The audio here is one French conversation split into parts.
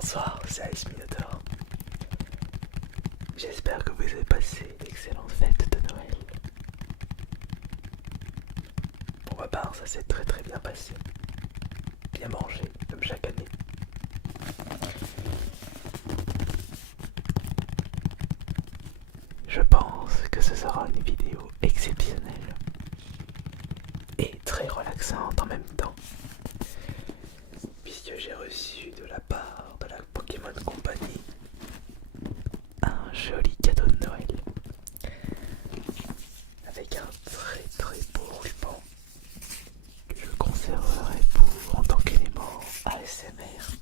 Bonsoir, c'est Ice Minotaur. J'espère que vous avez passé d'excellentes fêtes de Noël. Pour ma part, ça s'est très très bien passé. Bien mangé, comme chaque année. Je pense que ce sera une vidéo exceptionnelle et très relaxante en même temps, puisque j'ai reçu de la part de la Pokémon Company un joli cadeau de Noël avec un très très beau ruban que je conserverai pour en tant qu'élément ASMR.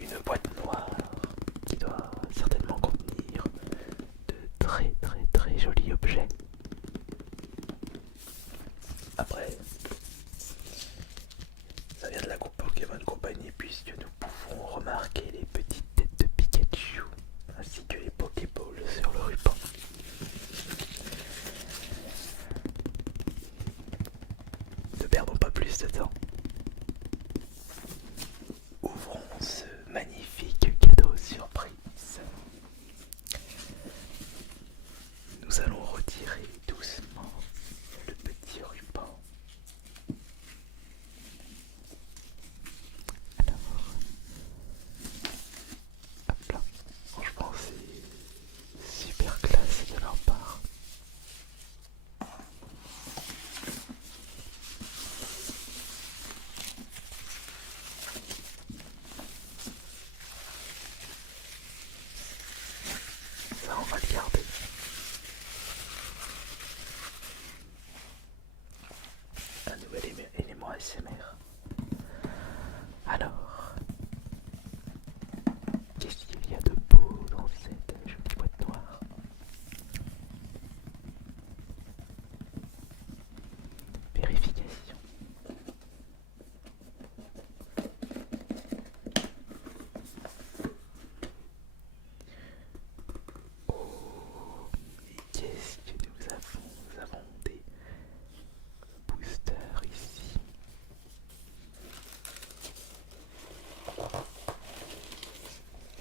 Une boîte noire qui doit certainement contenir de très très très jolis objets. Après, ça vient de la Pokémon Company puisque nous pouvons remarquer les petites têtes de Pikachu ainsi que les Pokéballs sur le ruban. Ne perdons pas plus de temps. Ouvrons ce magnifique cadeau surprise. Nous allons retirer doucement le petit ruban. Alors, hop là. Franchement, c'est super classe de leur part. Ça, on va le garder. Un nouvel élément ASMR. Alors, qu'est-ce qu'il y a de beau dans cette jolie boîte noire? Vérification. Oh, et qu'est-ce que nous avons? Nous avons des boosters ici.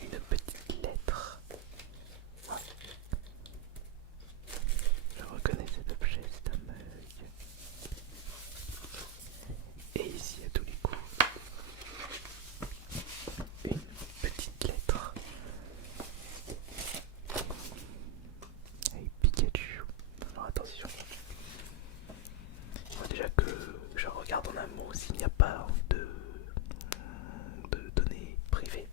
Une petite lettre. Ah, je reconnais cet objet, c'est un œil. Et ici, à tous les coups, une petite lettre avec Pikachu. Alors attention. Il faut déjà que je regarde en amont s'il n'y a pas de données privées.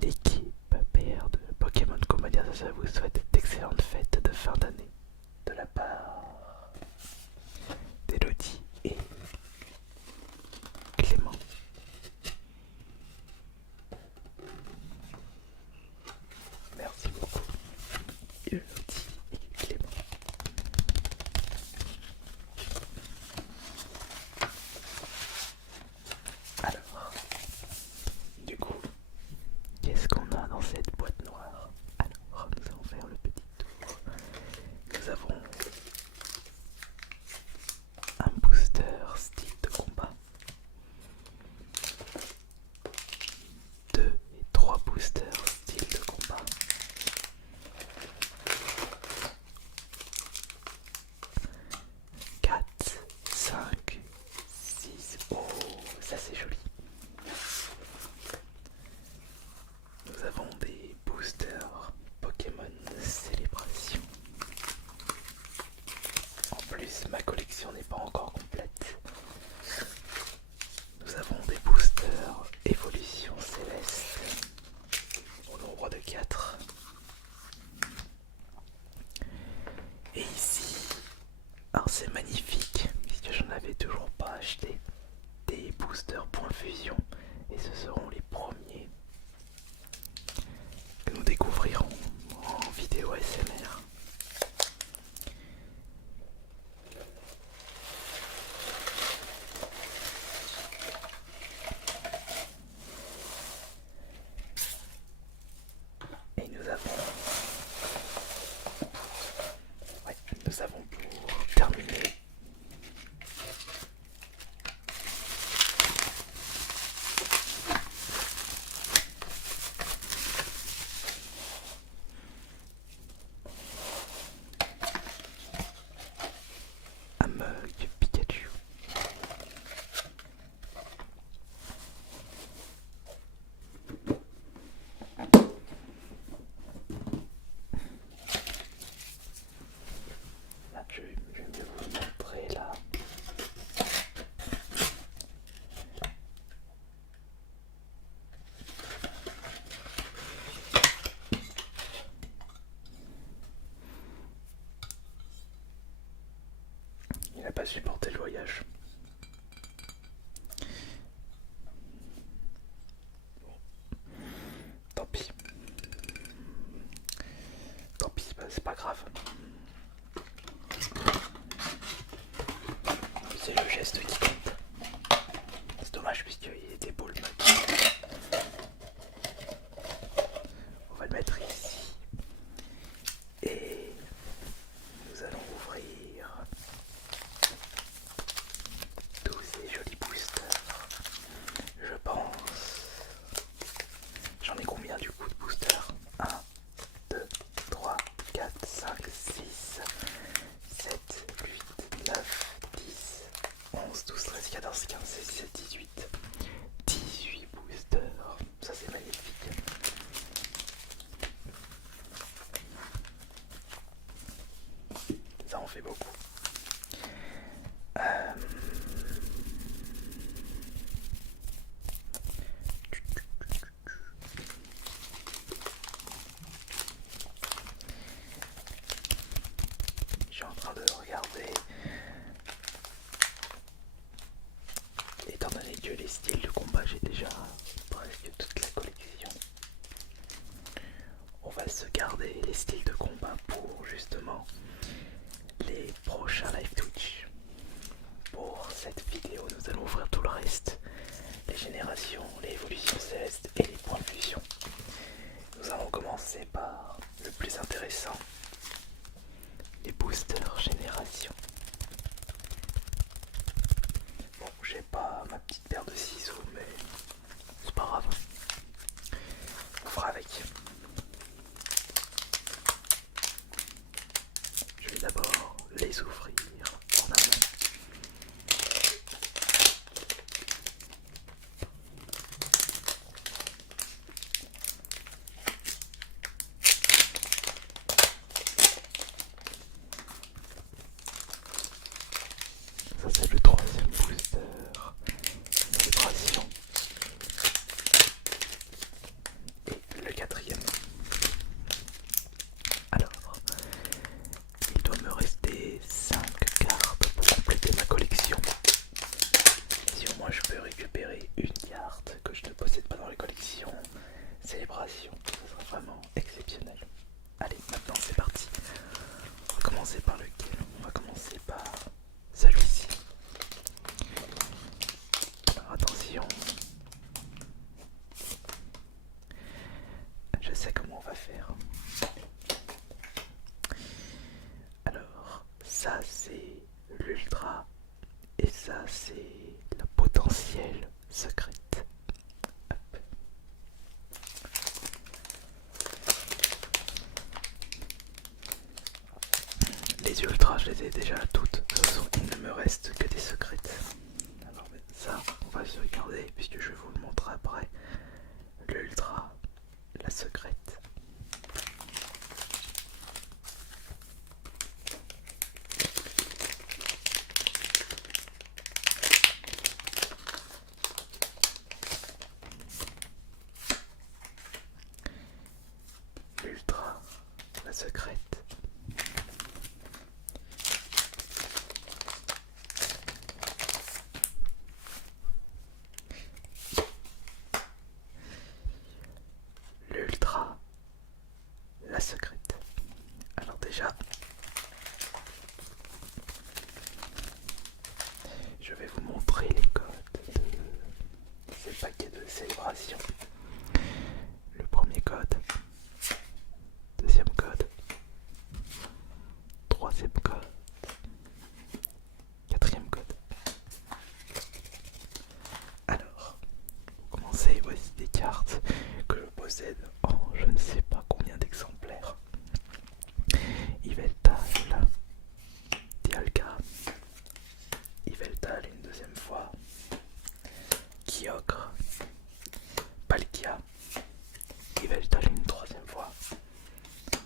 L'équipe PR de Pokémon Company ça vous souhaite d'excellentes fêtes de fin d'année de la part d'Elodie et Clément. Merci beaucoup, Elodie et Clément. Alors, du coup, qu'est-ce qu'on a dans cette boîte noire? Alors, nous allons faire le petit tour. Nous avons un booster style de combat, 2 et 3 boosters style de combat, 4, 5, 6. Oh, ça c'est joli. Nous avons des boosters Pokémon Célébration. En plus, ma collection n'est pas encore complète. Nous avons des boosters Évolution Céleste au nombre de 4. Et ici, alors c'est magnifique puisque je n'avais toujours pas acheté des boosters Point Fusion et ce seront les premiers que nous découvrirons en vidéo ASMR. Et nous avons pour terminer supporter le voyage. Tant pis. Tant pis, c'est pas grave. C'est le geste qui compte. C'est dommage puisqu'il était beau le mug. On va le mettre ici. Et nous allons ouvrir tous ces jolis boosters. Je pense. J'en ai combien du coup de boosters? 1, 2, 3, 4, 5, 6, 7, 8, 9, 10, 11, 12, 13, 14, 15, 16, 17, 18. 18 boosters. Ça c'est magnifique. Ça en fait beaucoup. Je suis en train de regarder. Étant donné que les styles de combat, j'ai déjà presque toute la collection. On va se garder les styles de combat pour justement les prochains live Twitch. Pour cette vidéo, nous allons ouvrir tout le reste. Les générations, les évolutions célestes et les points de fusion. Nous allons commencer par le plus intéressant. Les boosters génération. Bon, j'ai pas ma petite paire de ciseaux, mais c'est pas grave. On fera avec. Je vais d'abord les ouvrir en amont. Ça c'est le troisième booster. Vibration. Et le quatrième. Alors, il doit me rester 5 cartes pour compléter ma collection. Si au moins je peux récupérer une carte que je ne possède pas dans la collection, célébration, ça sera vraiment exceptionnel. Allez, maintenant c'est parti. On va commencer par lequel? On va commencer par celui-ci. Alors attention. Je sais comment on va faire. Alors, ça c'est l'ultra et ça c'est la potentielle secrète. Hop. Les ultras, je les ai déjà toutes. De toute façon, il ne me reste que des secrètes. Alors, ça, on va se regarder puisque je vais vous le montrer après. L'ultra, la secrète. L'ultra, la secrète. L'ultra, la secrète. Alors déjà, je vais vous montrer les codes de ces paquets de célébration. Le premier code, deuxième code, troisième code, quatrième code. Alors, pour commencer, voici des cartes que je possède en je ne sais pas combien d'exemplaires. Yveltal, Dialga, Yveltal une deuxième fois, Kyogre, Palkia, Yveltal une troisième fois,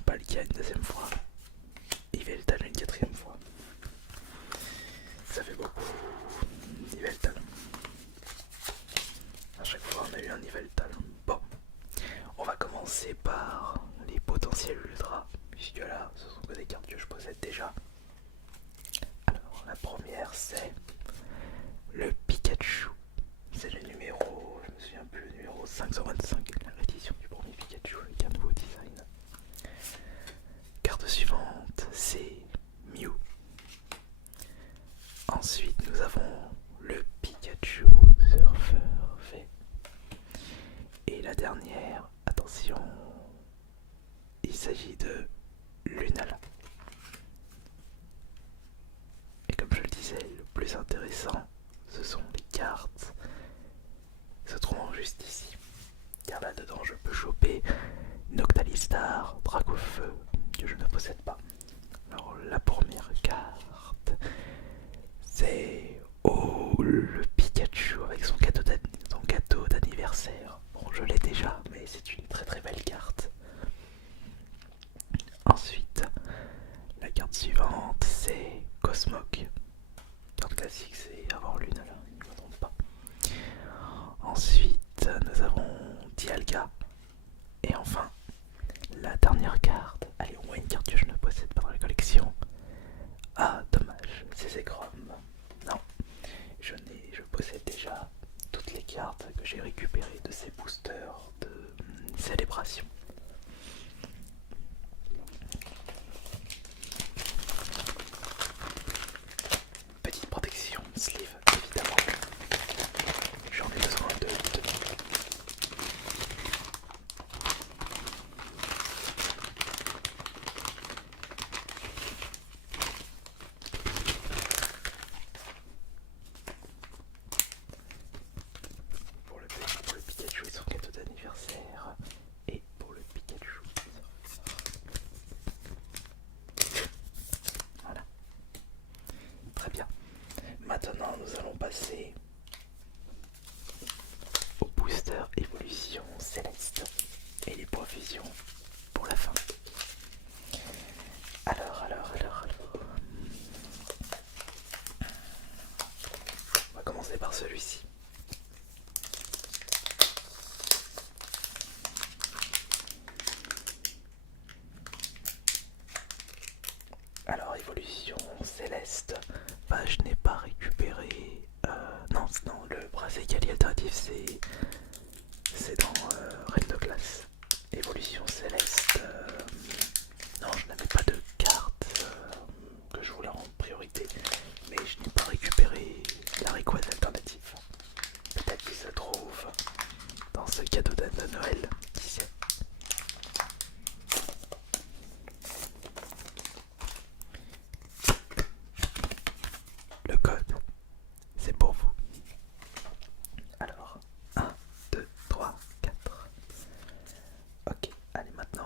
Palkia une deuxième fois, Yveltal une quatrième fois. Ça fait beaucoup. Yveltal. À chaque fois on a eu un Yveltal. Bon, on va commencer par les potentiels ultra, puisque là ce sont que des cartes que je possède déjà. Alors, la première c'est le Pikachu. C'est le numéro, je me souviens plus, le numéro 525, la réédition du premier Pikachu avec un nouveau design. Carte suivante, c'est Mew. Ensuite, nous avons le Pikachu Surfer V. Et la dernière, attention, il s'agit de Lunala. Et comme je le disais, le plus intéressant, ce sont les cartes se trouvant juste ici. Car là-dedans, je peux choper Noctalistar, Dracofeu, que je ne possède pas. Alors, la première carte, c'est le Pikachu avec son gâteau d'anniversaire. Bon, je l'ai déjà, mais c'est une très très belle carte. Ensuite, la carte suivante, c'est Cosmog. Carte classique, c'est avoir lune, là, je ne me trompe pas. Ensuite, nous avons Dialga. Et enfin, la dernière carte. Allez, au moins une carte que je ne possède pas dans la collection. Ah, dommage, c'est Zekrom. Non, je possède déjà toutes les cartes que j'ai récupérées de ces boosters de célébration. Petite protection, sleeve, évidemment. J'en ai besoin de deux. Pour le Pikachu et son gâteau d'anniversaire. Et pour le Pikachu. Voilà. Très bien. Maintenant, nous allons passer au booster évolution céleste et les points fusion pour la fin. Alors. On va commencer par celui-ci. Alors, évolution céleste, bah je n'ai pas récupéré. Non, le bracelet alternatif c'est dans Reine de glace. Évolution céleste, non, je n'avais pas de carte que je voulais en priorité, mais je n'ai pas récupéré la Rayquaza alternative. Peut-être qu'il se trouve dans ce cadeau de Noël, qui sait. Le code, c'est pour vous. Alors, 1, 2, 3, 4. Ok, allez maintenant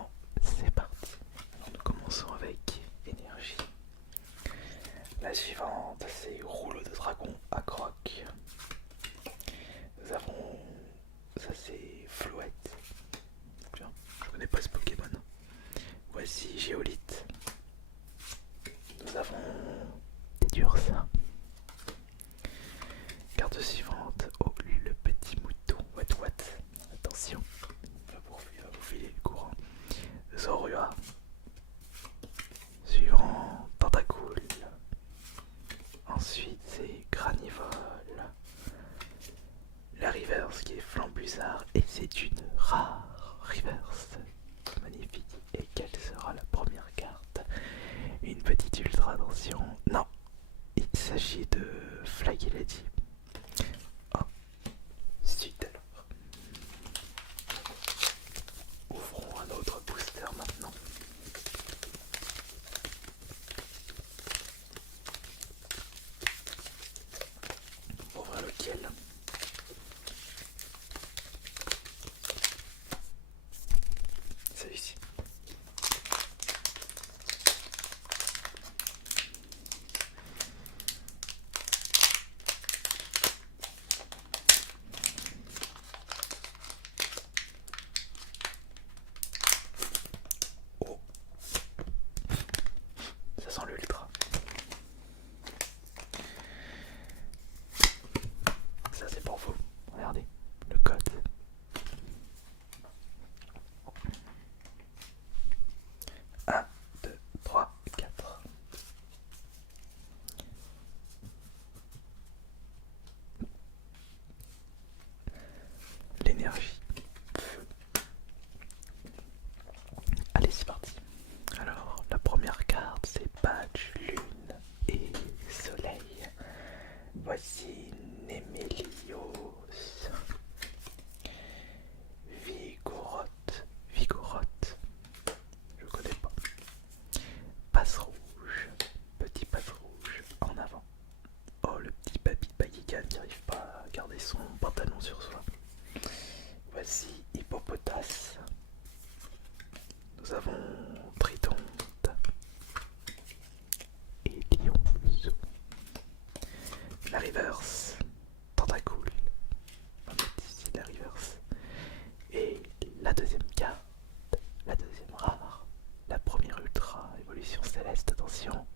céleste, attention.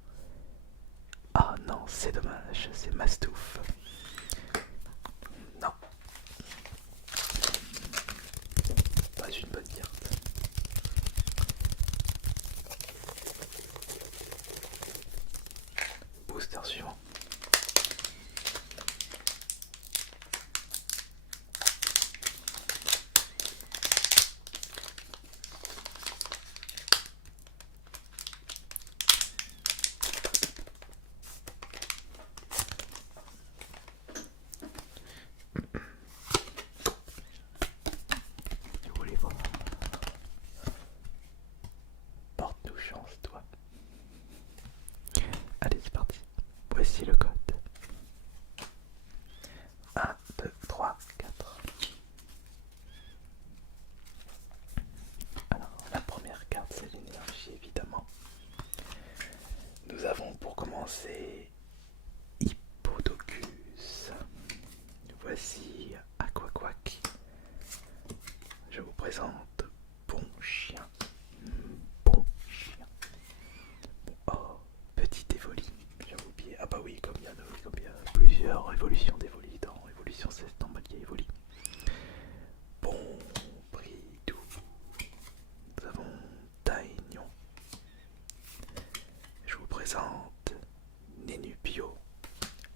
Ah non, c'est dommage, c'est Mastouf. Non. Pas une bonne carte. Booster suivant. Tu voulais voir. Porte-nous chance, toi. Allez, c'est parti. Voici le code. 1, 2, 3, 4. Alors, la première carte, c'est l'énergie, évidemment. Nous avons pour commencer Hippodocus. Voici Aquaquack. Je vous présente Bon Chien. Bon Chien. Oh, petit Évoli. J'ai oublié. Ah bah oui, comme il y a plusieurs évolutions d'Evoli dans Évolution 16 dans Magia Evoli. Bon Bridou. Nous avons Taignon. Je vous présente Nénupio.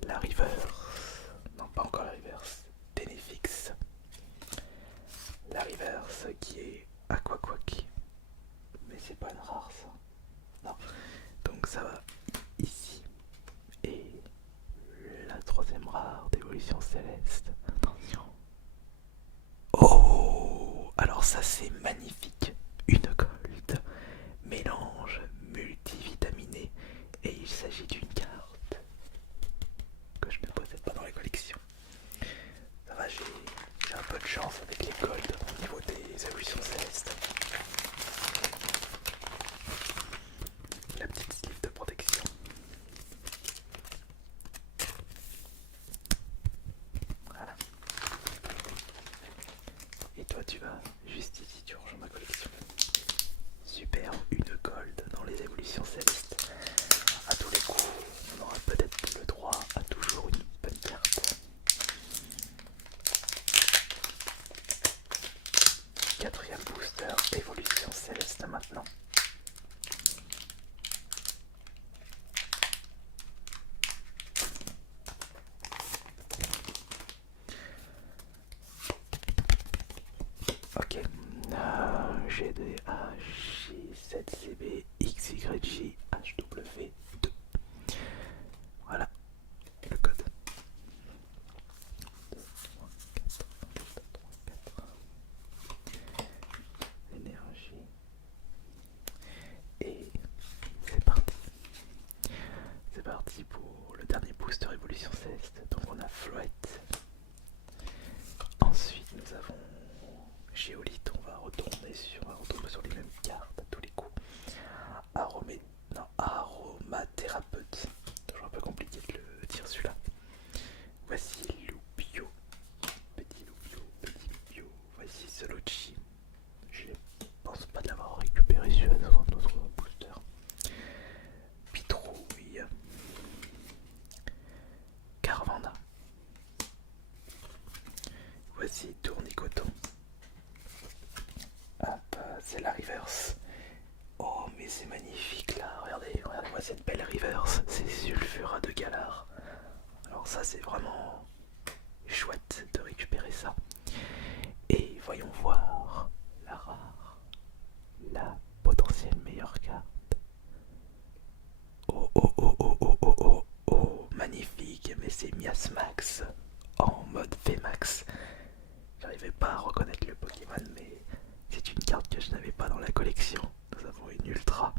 La reverse. Non, pas encore la reverse. Ténéfix. La reverse qui est Aquaquack. Mais c'est pas une rare ça. Non. Donc ça va ici. Et la troisième rare d'évolution céleste. Attention. Oh, alors ça c'est magnifique. Une gold. Mélange multivitaminé. Et il s'agit d'une carte que je ne possède pas dans la collection. Ça va, j'ai un peu de chance avec les golds au niveau des évolutions célestes. La petite sleeve de protection. Voilà. Et toi tu vas juste ici, tu rejoins ma collection. Super, une gold dans les évolutions célestes. À tous les coups, on aura peut-être le droit à toujours une bonne carte. Quatrième booster, évolution céleste maintenant. Ok, GDH, J7CB, XYJ, HW2. Voilà le code. 2, 3, 4, 2, 3, 4. Énergie. Et c'est parti. C'est parti pour le dernier booster évolution céleste. Donc on a Floette. Ensuite nous avons Géolite. On va retomber sur les mêmes cartes à tous les coups. Aromathérapeute. Toujours un peu compliqué de le dire celui-là. Voici Loupio. Petit Loupio. Voici Solochi. Je ne pense pas de l'avoir récupéré celui-là dans un autre booster. Pitrouille. Carvana. Voici Tournicoton. Hop, c'est la reverse. Oh mais c'est magnifique là, regardez-moi cette belle reverse, c'est Sulfura de Galar. Alors ça c'est vraiment chouette de récupérer ça. Et voyons voir la rare, la potentielle meilleure carte. Oh, magnifique, mais c'est Miasmax en mode VMAX. J'arrivais pas à reconnaître le Pokémon, mais c'est une carte que je n'avais pas dans la collection. Nous avons une Ultra,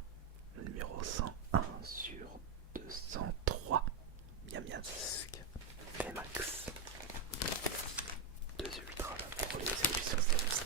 le numéro 101 sur 203. Miamiask, VMAX. Deux Ultras là pour les évolutions célestes.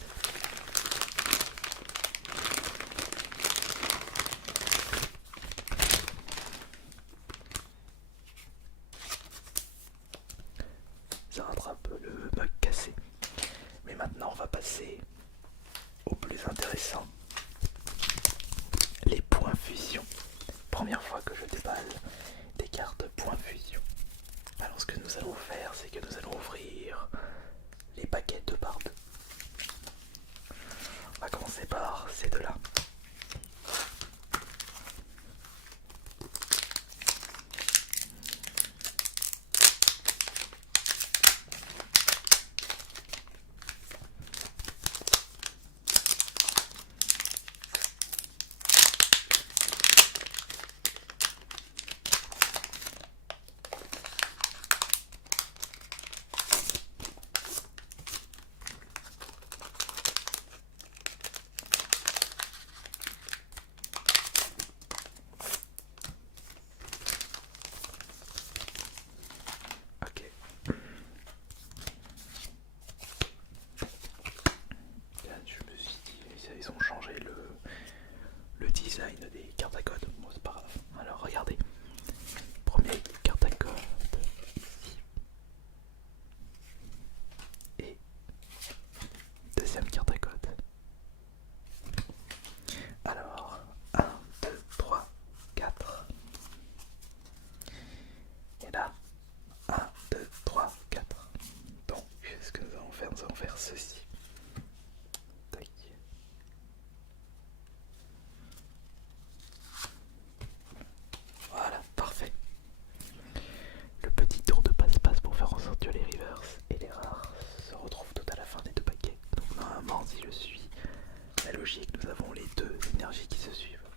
énergies qui se suivent.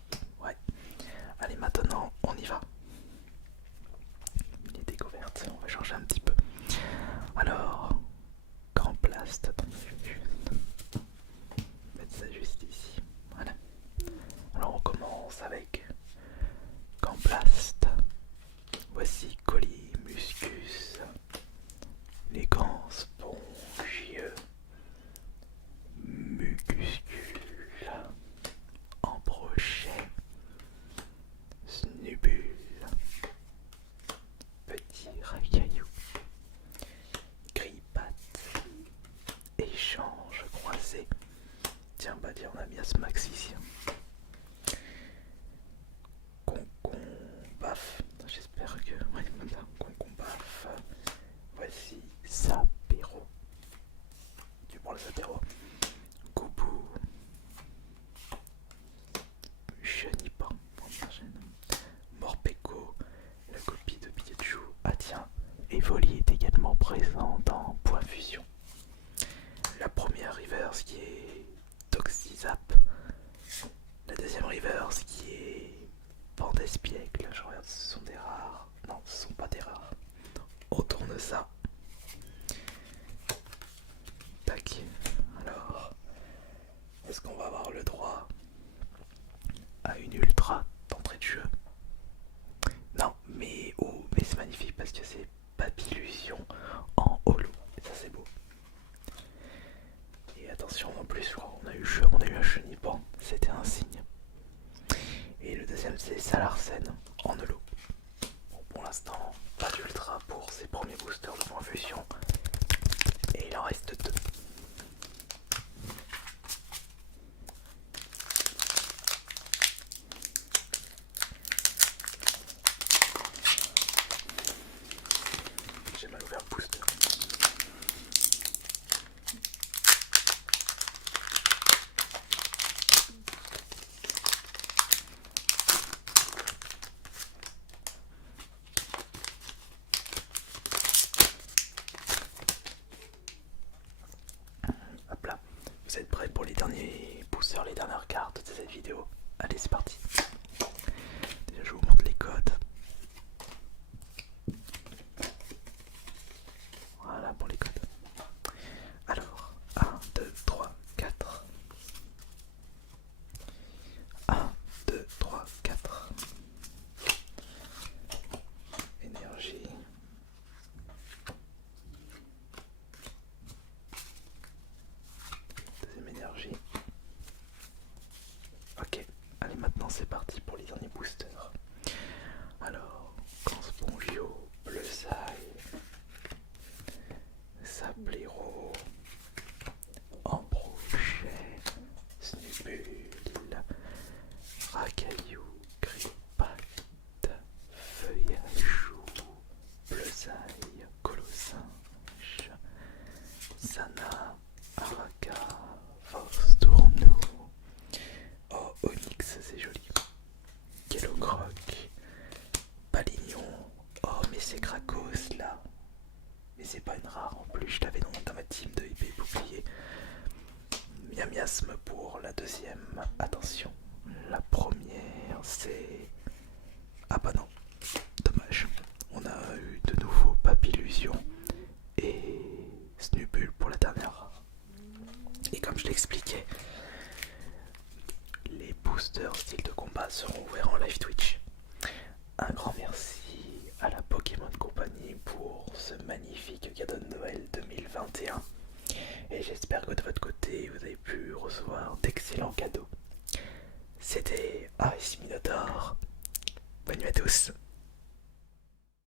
Ouais. Allez, maintenant, on y va. Les découvertes, on va changer un petit peu. Alors, grand blast. Attends, je vais juste mettre ça juste ici. Voilà. Alors, on commence avec grand blast. Voici colis, muscus, les gants spongieux, mucuscules, embrochet, snubule, petit racaillou, grippatte, échange croisé. Tiens, bah tiens, on a mis à ce max ici. Concombaf, j'espère que... Ouais, voilà, concombaf. Voici Sapéro. Tu prends le Sapéro. Goubou. Chenipan. Morpeko. La copie de Pikachu. Ah tiens, Evoli est également présent dans Point Fusion. La première reverse qui est Toxizap. La deuxième reverse qui est Pandespiègle. Je regarde, ce sont des rares. Non, ce sont pas des rares. On tourne ça. Tac. Alors, est-ce qu'on va avoir le droit à une ultra d'entrée de jeu? Non, mais oh, mais c'est magnifique parce que c'est Papillusion en holo. Et ça c'est beau. Et attention, en plus, je crois qu'on a eu un Chenipan, c'était un signe. Et le deuxième c'est Salarsen en holo. Bon, pour l'instant, pas d'ultra pour ses premiers boosters de Point Fusion. Et il en reste 2. J'ai mal ouvert le booster. Hop là. Vous êtes prêts pour les derniers boosters, les dernières cartes de cette vidéo? Allez, c'est parti. Déjà, je vous montre les codes. Voilà pour les codes. Alors, 1, 2, 3, 4. 1, 2, 3, 4. Énergie. Deuxième énergie. Ok, allez, maintenant c'est parti pour les derniers boosters. Alors, Grand Spongio, Bleusaille, Sapléro, Embrochet, Snubule, Racaillou, Grippatte, Feuille à Chou, Bleusaille, Colossinge, Sana, Araka, Force Tourneau. Oh, Onyx, c'est joli. Kellogroc, Palignon. Oh, mais c'est Krakos là. Mais c'est pas une rare en plus, je l'avais dans ma team de épée bouclier. Miasme pour la deuxième. Attention, la première c'est... Ah bah non, dommage. On a eu de nouveau Papillusion et Snubule pour la dernière. Et comme je l'expliquais, les boosters style de combat seront ouverts en live Twitch. Un grand merci à la Pokémon Company pour ce magnifique cadeau de Noël 2021. Et j'espère que de votre côté vous avez pu recevoir d'excellents cadeaux. C'était Aris Minotaur. Bonne nuit à tous.